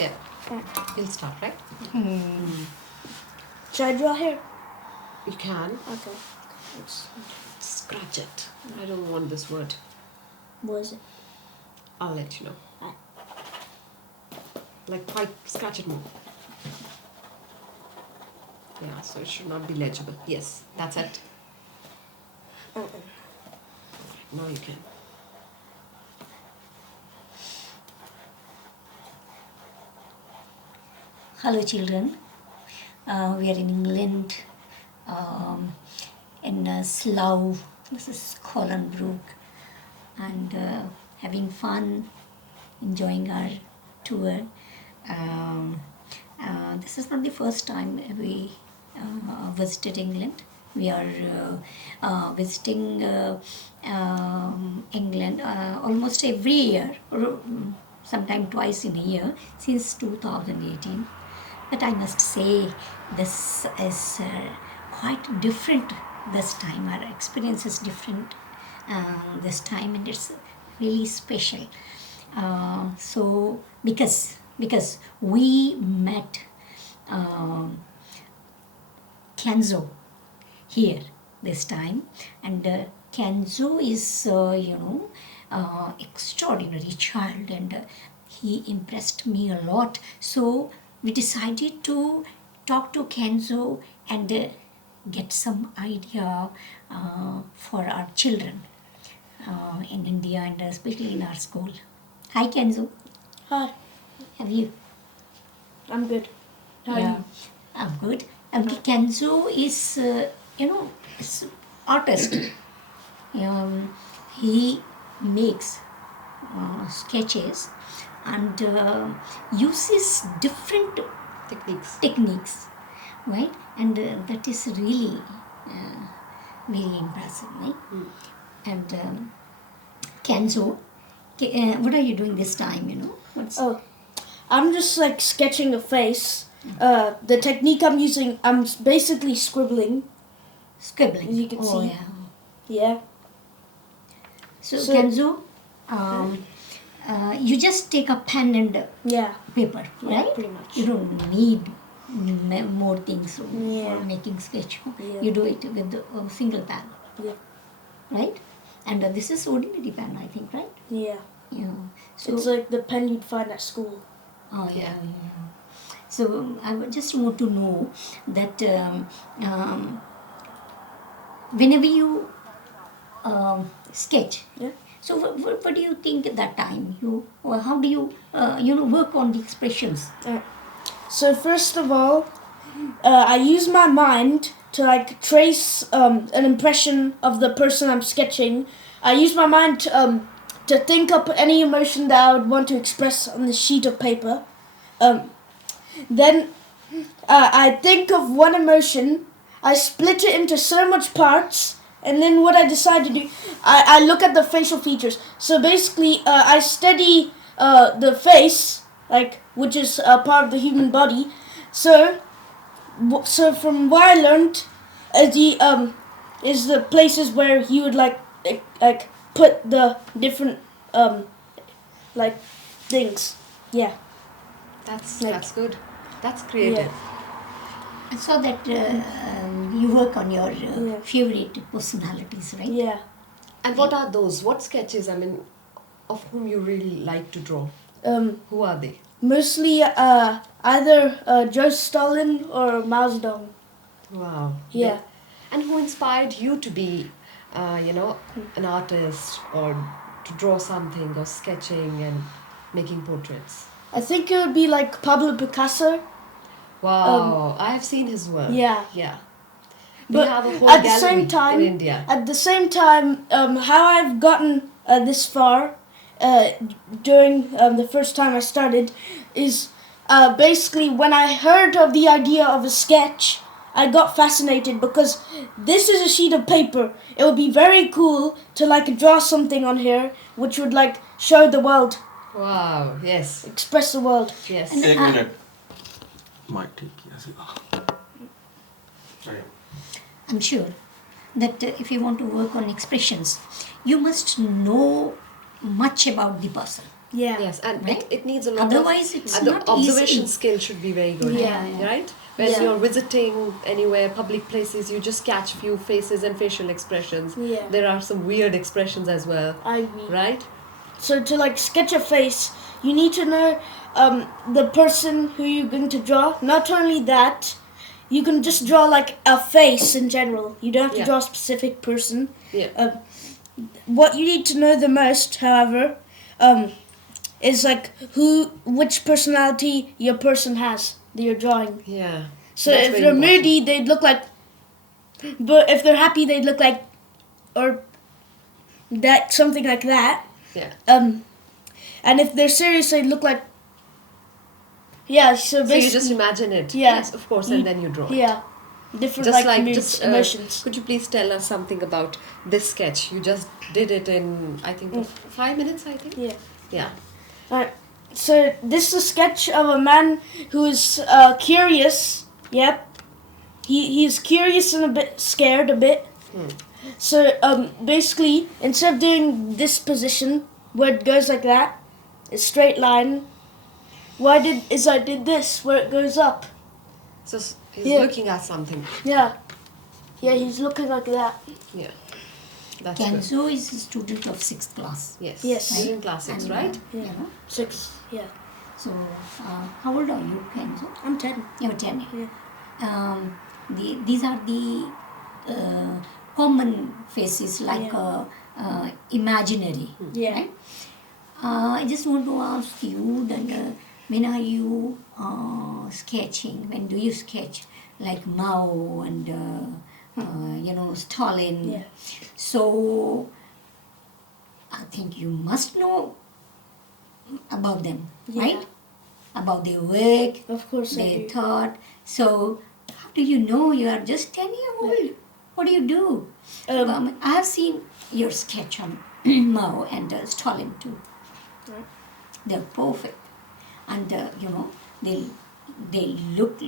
Yeah. You'll start, right? Should I draw here? You can. Okay. Scratch it. I don't want this word. What is it? I'll let you know. Alright. Like quite scratch it more. Yeah, so it should not be legible. Yes, that's it. Now you can. Hello children, we are in England, in Slough, this is Collinbrook, and having fun, enjoying our tour. This is not the first time we visited England. We are visiting England almost every year, or sometime twice in a year, since 2018. But I must say, this is quite different this time. Our experience is different this time, and it's really special. So because we met Kenzo here this time, and Kenzo is extraordinary child, and he impressed me a lot. So we decided to talk to Kenzo and get some idea for our children in India, and especially in our school. Hi Kenzo, Hi. have you? I'm good. How are you? I'm good. Kenzo is, is artist. He makes sketches and uses different techniques, right? And that is really very impressive, right? And Kenzo, what are you doing this time? Oh, I'm just like sketching a face. The technique I'm using, I'm basically scribbling. Scribbling. As you can see. Yeah. Yeah. So Kenzo, you just take a pen and Yeah. paper, Yeah, right? pretty much. You don't need more things for making sketch. Yeah. You do it with a single pen, Yeah. right? And this is ordinary pen, I think, right? Yeah. Yeah. So It's like the pen you'd find at school. oh yeah. So I would just want to know that whenever you sketch. Yeah. So what do you think at that time? How do you work on the expressions? So first of all, I use my mind to like trace an impression of the person I'm sketching. I use my mind to think up any emotion that I would want to express on the sheet of paper. Then I think of one emotion. I split it into so much parts, and then what I decide to do, I look at the facial features. So basically, I study the face, like which is a part of the human body. So from what I learned, is the places where you would like put the different like things. Yeah. That's good. That's creative. Yeah. I saw that you work on your favorite personalities, right? Yeah. And what are those? What sketches? I mean, of whom you really like to draw? Who are they? Mostly either Joe Stalin or Mao Zedong. Wow. Yeah. And who inspired you to be, an artist or to draw something or sketching and making portraits? I think it would be like Pablo Picasso. Wow, I have seen his work. Yeah. Yeah. But we have a whole at the gallery same time, in India. how I've gotten this far during the first time I started is basically when I heard of the idea of a sketch, I got fascinated because this is a sheet of paper. It would be very cool to like draw something on here which would like show the world, Wow, yes. express the world. Yes. And, एक minute mike ठीक किया सीधा I'm sure that if you want to work on expressions, you must know much about the person, Yeah. Yes, and Right? it needs a lot Otherwise, of... it's and the not observation easy. skill should be very good. Yeah. Right? When Yeah. you're visiting anywhere, public places, you just catch few faces and facial expressions. Yeah. There are some weird expressions as well. I agree. Right? So to like sketch a face, you need to know the person who you're going to draw. Not only that, you can just draw like a face in general. You don't have to Yeah. draw a specific person. Yeah. What you need to know the most, however, is like which personality your person has that you're drawing. Yeah. So That's if very they're important. moody, they'd look like, but if they're happy, they'd look like, or that something like that. Yeah. And if they're serious, they'd look like. Yeah. So So you basically, just imagine it. Yeah. Yes, of course, and then you draw it. yeah, different Just like moods, just emotions. could you please tell us something about this sketch? You just did it in, I think, 5 minutes, I think. Yeah. Yeah. Alright. So this is a sketch of a man who is curious. Yep. He's curious and a bit scared a bit. So basically, instead of doing this position where it goes like that, a straight line. I did this where it goes up. So he's Yeah. looking at something. Yeah. Yeah, he's looking like that. Yeah. That's good. Kenzo is a student of 6th class. Yes. Yes. You're in class 6, And, right? You Yeah. know, 6. Yeah. so how old are you, Kenzo? I'm 10. You're 10. Yeah. These are the common faces, like imaginary. Yeah. Right? I just want to ask you that when are you sketching? When do you sketch? Like Mao and Stalin. Yeah. So I think you must know about them, Yeah. right? About their work, Of course I their do. thought. So how do you know you are just 10-year-old? What do you do? I have seen your sketch on Mao and Stalin too. Right. They're perfect, and they look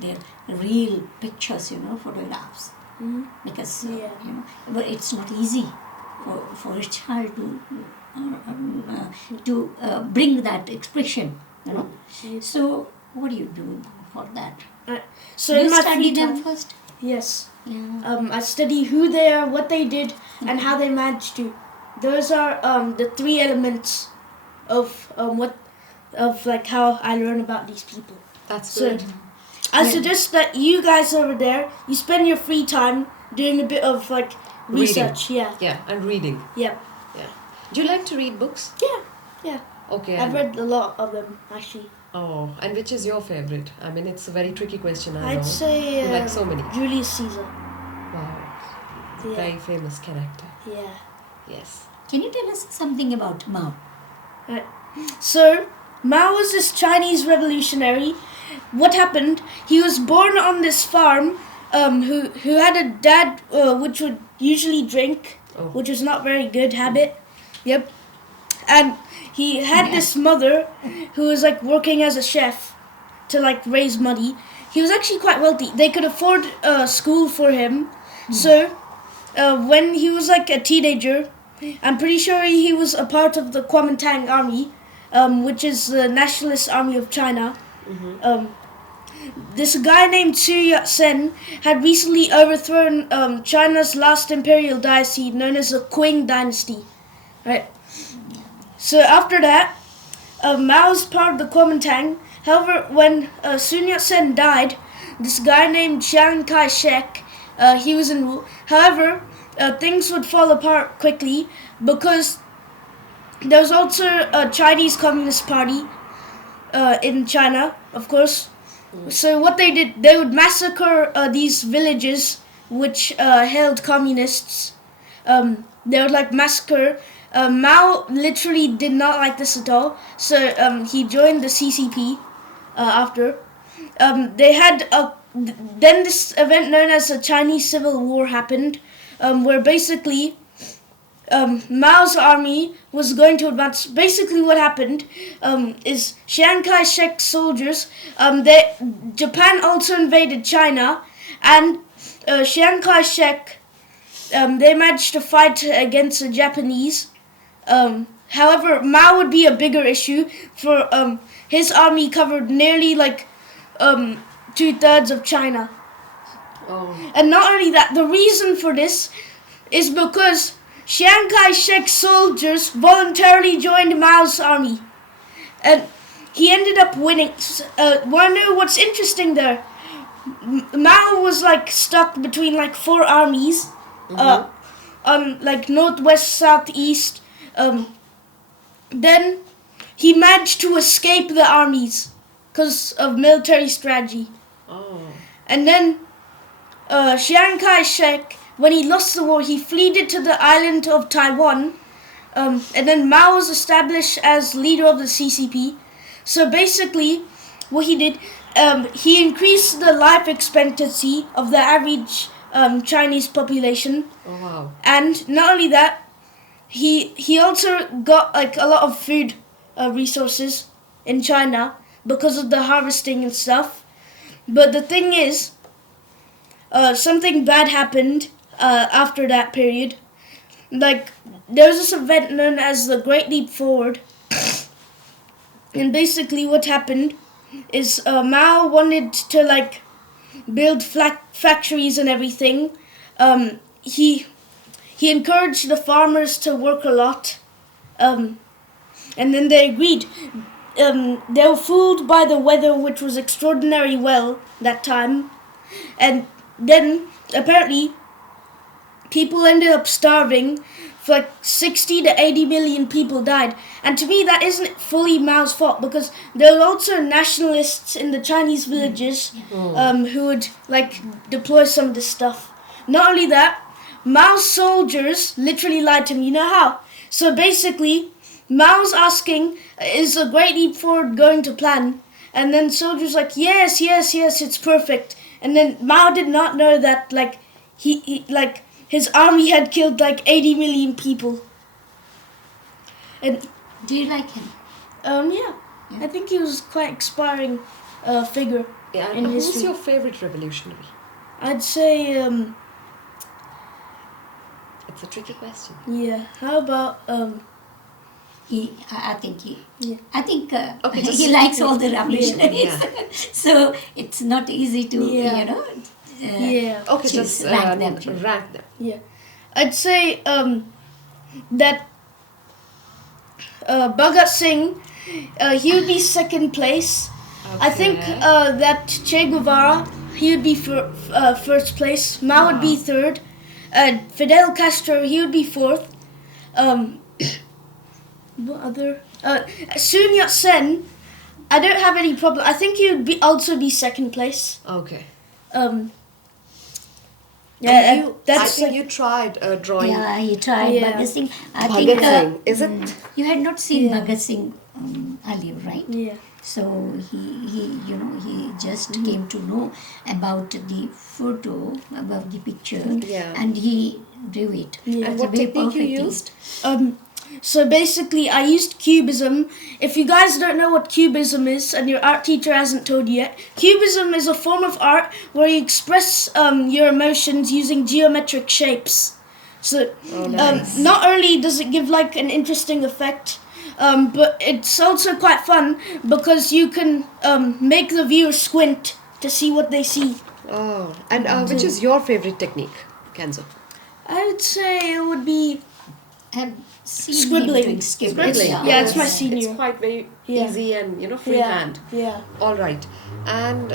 they're real pictures, photographs. Mhm. Because Yeah. but it's not easy for a child to bring that expression. So what do you do for that? So Do in you my study free them time, first? yes. Yeah. I study who they are, what they did, and how they managed to. Those are the 3 elements of how I learn about these people. That's So good. I suggest that you guys over there, you spend your free time doing a bit of like research. Yeah. Yeah, and reading. Yeah. Yeah. Do you like to read books? Yeah. Yeah. Okay. I've and- read a lot of them actually. Oh, and which is your favorite? I mean, it's a very tricky question, I know. I'd say You like so many. Julius Caesar. Wow. Yeah. Very famous character. Yeah. Yes. Can you tell us something about Mao? Right. So, Mao was this Chinese revolutionary. What happened? He was born on this farm who had a dad which would usually drink, Oh. which was not very good habit. Yep. And he had this mother who was like working as a chef to like raise money. He was actually quite wealthy. They could afford school for him. So, when he was like a teenager, I'm pretty sure he was a part of the Kuomintang army, which is the nationalist army of China. This guy named Su Yat-sen had recently overthrown China's last imperial dynasty known as the Qing dynasty. Right. So after that, Mao's part of the Kuomintang. However, when Sun Yat-sen died, this guy named Chiang Kai-shek, he was in rule. However, things would fall apart quickly because there was also a Chinese Communist Party in China, of course. So what they did, they would massacre these villages which held communists. They would like massacre. Mao literally did not like this at all, so he joined the CCP after. They had then this event known as the Chinese Civil War happened, where basically Mao's army was going to advance. Basically, what happened is Chiang Kai-shek's soldiers. Japan also invaded China, and Chiang Kai-shek. They managed to fight against the Japanese. However, Mao would be a bigger issue for his army covered nearly like 2/3 of China. Oh. And not only that, the reason for this is because Chiang Kai-shek's soldiers voluntarily joined Mao's army. And he ended up winning. Want to know what's interesting there? Mao was like stuck between like 4 armies, on like northwest, southeast. Then he managed to escape the armies because of military strategy. Oh. And then Chiang Kai-shek, when he lost the war, he fled to the island of Taiwan. And then Mao was established as leader of the CCP. So basically, what he did, he increased the life expectancy of the average Chinese population. Oh wow. And not only that, he also got like a lot of food resources in China because of the harvesting and stuff. But the thing is, something bad happened after that period. Like, there was this event known as the Great Leap Forward. And basically what happened is Mao wanted to like build factories and everything. He encouraged the farmers to work a lot. And then they agreed. They were fooled by the weather, which was extraordinarily well that time. And then apparently people ended up starving. For like 60 to 80 million people died. And to me, that isn't fully Mao's fault, because there were also nationalists in the Chinese villages who would like deploy some of this stuff. Not only that, Mao's soldiers literally lied to him. You know how? So basically, Mao's asking, is the Great Leap Forward going to plan? And then soldiers like, yes, it's perfect. And then Mao did not know that like he his army had killed like 80 million people. And Do you like him? yeah, I think he was quite inspiring figure Yeah. in Who's history. your favorite revolutionary? I'd say It's a tricky question. yeah. How about I think he. Yeah. I think Okay, just- he likes all the revolutionaries. Yeah. So it's not easy to Yeah. Yeah. Okay, choose, just rank them. rank them. Yeah, I'd say that Bhagat Singh, he would be second place. I think Okay. that Che Guevara, he would be first place. Mao would be third. Fidel Castro, he would be fourth. What other? Sun Yat-sen, I don't have any problem. I think he would also be second place. Okay. Yeah, And I that's think you tried drawing Yeah, he tried Yeah. Bhagat Singh. I Bhagat think Singh. Is it? you had not seen Yeah. Bhagat Singh earlier, right? yeah. So he just came to know about the photo, about the picture, Yeah. and he drew it. Yeah. And So what very technique you perfectly. used? So basically, I used Cubism. If you guys don't know what Cubism is, and your art teacher hasn't told you yet, Cubism is a form of art where you express your emotions using geometric shapes. So nice. not only does it give like an interesting effect, but it's also quite fun because you can make the viewer squint to see what they see. Oh, and which is your favorite technique, Kenzo? I would say it would be I've seen Scribbling. him doing scribbling. Scribbling. Yeah, it's my It's senior. quite very Yeah. easy and freehand. Yeah. All right. And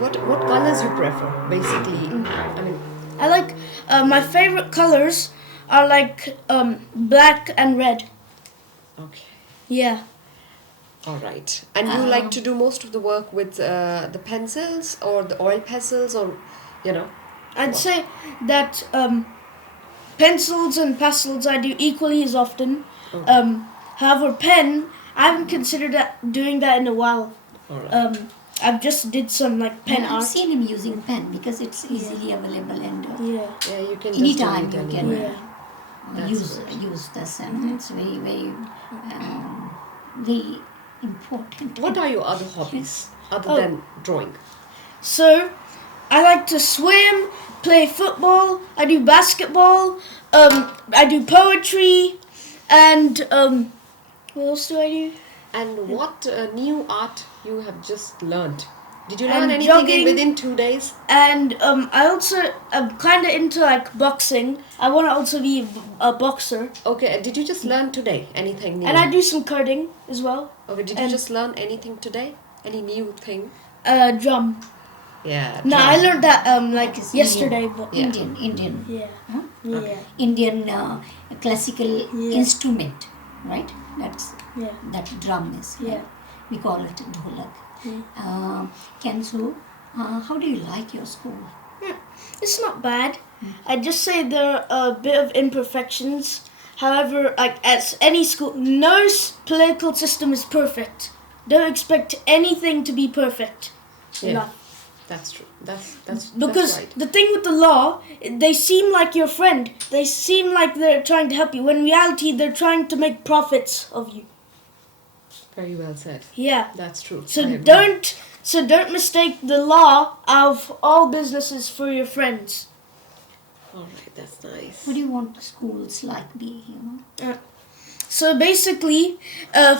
what colors you prefer? Basically, I mean, I like my favorite colors are like black and red. okay. Yeah. All right. And you like to do most of the work with the pencils or the oil pastels, or I'd say that pencils and pastels I do equally as often. However, pen, I haven't considered doing that in a while. All right. I've just did some like pen I've art. seen him using pen because it's easily available and Yeah. Yeah, you can just anytime do it you can anywhere. Yeah. That's use good. use this, and it's very very important. What are your other hobbies other Oh. than drawing? So, I like to swim, play football, I do basketball, I do poetry, and What else do I do? And what new art you have just learned? Did you I'm learn anything jogging. within 2 days? And I also I'm kind of into like boxing. I want to also be a boxer. Okay, did you just learn today anything new? And I do some coding as well. Okay, did you and- just learn anything today? Any new thing? Drum. Yeah. No, drum. I learned that like That is yesterday. Indian. But Yeah. Indian. yeah, Huh? yeah, Indian classical Yeah. instrument, right? That's yeah. that drum is. Yeah. We call it dholak. Kenzo, how do you like your school? It's not bad. I just say there are a bit of imperfections. However, like as any school, no political system is perfect. Don't expect anything to be perfect. Yeah. No. That's true. That's Because right. the thing with the law, they seem like your friend. They seem like they're trying to help you. When in reality, they're trying to make profits of you. Very well said. Yeah. That's true. I So agree. don't mistake the law of all businesses for your friends. All right, that's nice. What do you want schools like be? So basically,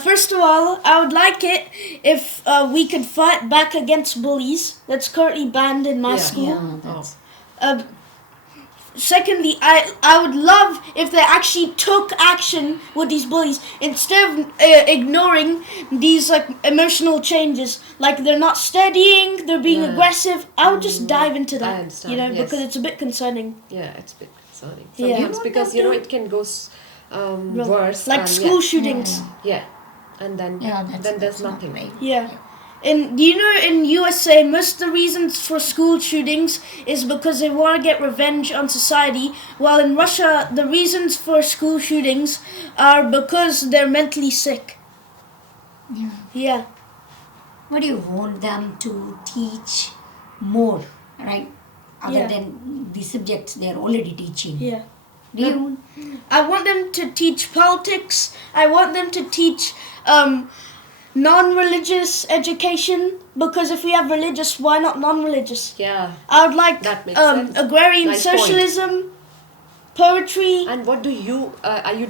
first of all, I would like it if we could fight back against bullies. That's currently banned in my Yeah. school. Yeah, that's. Secondly, I would love if they actually took action with these bullies instead of ignoring these like emotional changes. Like they're not studying, they're being Yeah. aggressive. I would just dive into I that, understand, you know, yes. because it's a bit concerning. Yeah, it's a bit concerning Yeah. sometimes because it can go worse. Like and school shootings. Yeah, and then That's, then there's that's not nothing. right. Yeah. And you know, in USA, most of the reasons for school shootings is because they want to get revenge on society, while in Russia, the reasons for school shootings are because they're mentally sick. Yeah. Yeah. What do you want them to teach more, right? Other Yeah. than the subjects they are already teaching. Yeah. Do you? I want them to teach politics. I want them to teach non-religious education, because if we have religious, why not non-religious? Yeah. I would like That makes sense. agrarian Nice point. socialism, poetry. And what do you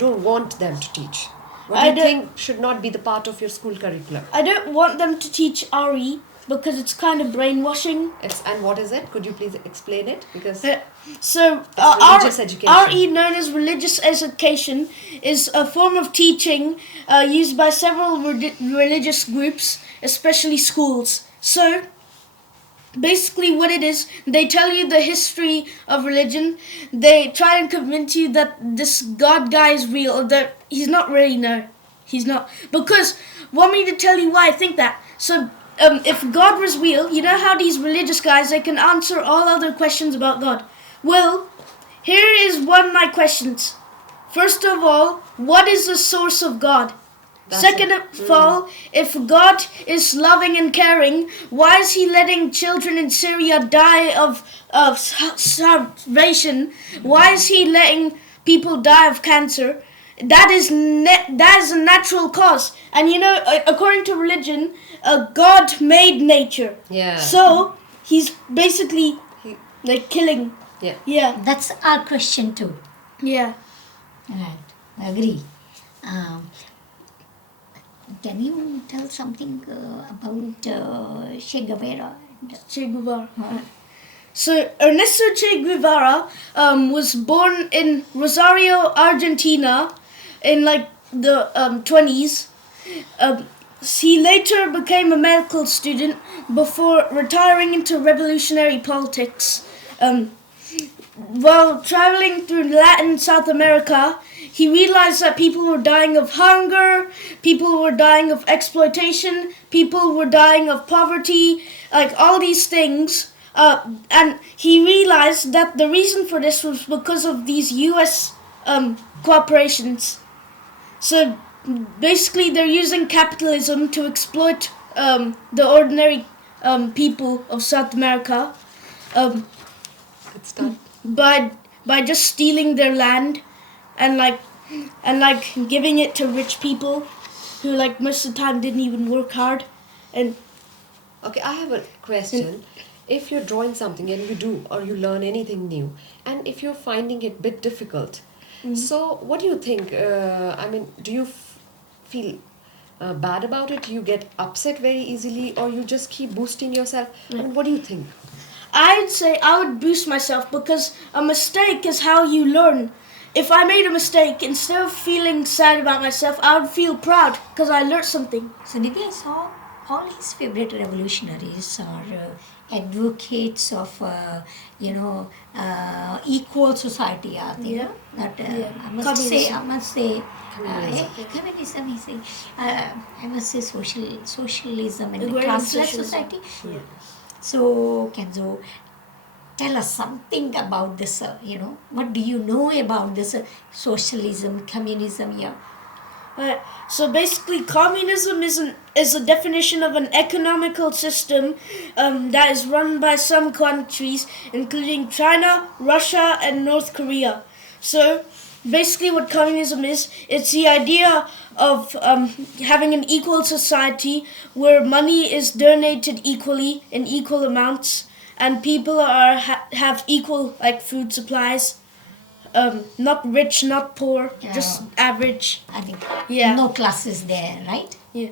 don't want them to teach? What I do you don't- think should not be the part of your school curriculum? I don't want them to teach RE because it's kind of brainwashing. And what is it? Could you please explain it? Because So, religious education. RE, known as religious education, is a form of teaching used by several religious groups, especially schools. So, basically what it is, they tell you the history of religion. They try and convince you that this God guy is real, or that he's not really. No, he's not. Because, want me to tell you why I think that? So, if God was real, you know how these religious guys, they can answer all other questions about God. Well, here is one of my questions. First of all, what is the source of God? Second of all, if God is loving and caring, why is he letting children in Syria die of starvation? Why is he letting people die of cancer? That is a natural cause. And you know, according to religion, God made nature. Yeah. So he's basically He- like killing. yeah. Yeah, That's our question too. yeah. Right. I agree. Can you tell something about Che Guevara? Che Guevara. So Ernesto Che Guevara was born in Rosario, Argentina, in like the 20s. He later became a medical student before retiring into revolutionary politics. While traveling through Latin and South America, he realized that people were dying of hunger, people were dying of exploitation, people were dying of poverty, like all these things. And he realized that the reason for this was because of these U.S. corporations. So basically, they're using capitalism to exploit the ordinary people of South America. Good start. By just stealing their land and giving it to rich people who like most of the time didn't even work hard. And Okay, I have a question. If you're drawing something and you do or you learn anything new, and if you're finding it a bit difficult, so what do you think? Do you feel bad about it? You get upset very easily, or you just keep boosting yourself? I mean, what do you think? I'd say I would boost myself because a mistake is how you learn. If I made a mistake, instead of feeling sad about myself, I would feel proud because I learned something. So Nidhi, I saw all his favorite revolutionaries are advocates of, equal society. Are they? Yeah. That I Communism. must say, Communism. communism. He say, I must say, socialism and Agrarian classless socialism. society. So Kenzo, tell us something about this. What do you know about this socialism, communism? Yeah. So basically, communism is a definition of an economical system that is run by some countries, including China, Russia, and North Korea. So basically, what communism is, it's the idea of having an equal society where money is donated equally in equal amounts, and people have equal food supplies. Not rich, not poor, just average. I think Yeah. no classes there, right? Yeah.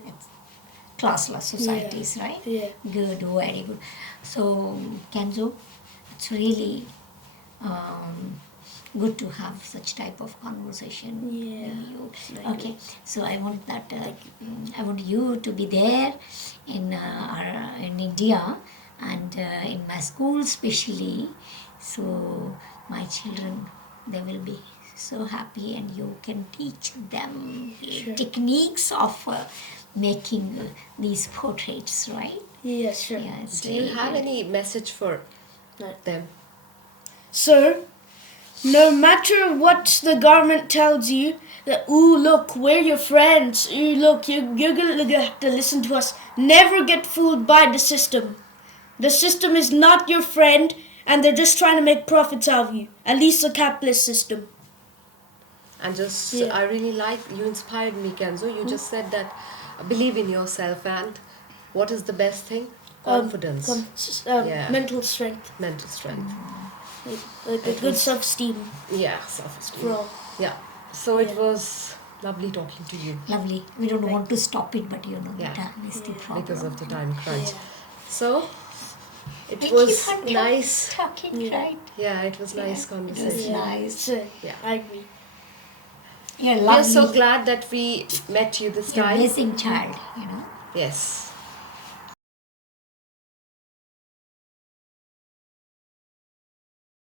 Classless societies, right? Yeah. Good, very good. So, Kenzo, it's really good to have such type of conversation Yeah. with you. Okay, so I want that. I want you to be there in in India and in my school, especially. So my children, they will be so happy, and you can teach them techniques of making these portraits, right? Yeah, sure. Yeah, it's Do you really have good. any message for them? So, no matter what the government tells you, that, ooh, look, we're your friends, ooh, look, you're gonna have to listen to us. Never get fooled by the system. The system is not your friend, and they're just trying to make profits out of you. At least the capitalist system. And just, Yeah. I really like, you inspired me, Kenzo. You just said that believe in yourself, and what is the best thing? Confidence. Yeah. Mental strength, Mental strength. like a It good was- self-esteem Yeah, self-esteem. for all. Yeah. So it Yeah. was lovely talking to you Lovely. We don't want to stop it, but Yeah. the time is the problem. because of the time crunch. Yeah. So it Thank you was for nice. talking, Yeah. right? Yeah, it was nice It conversation. was nice. So, Yeah. I agree. You're We lovely. are so glad that we met you this You're time. amazing child, Yes.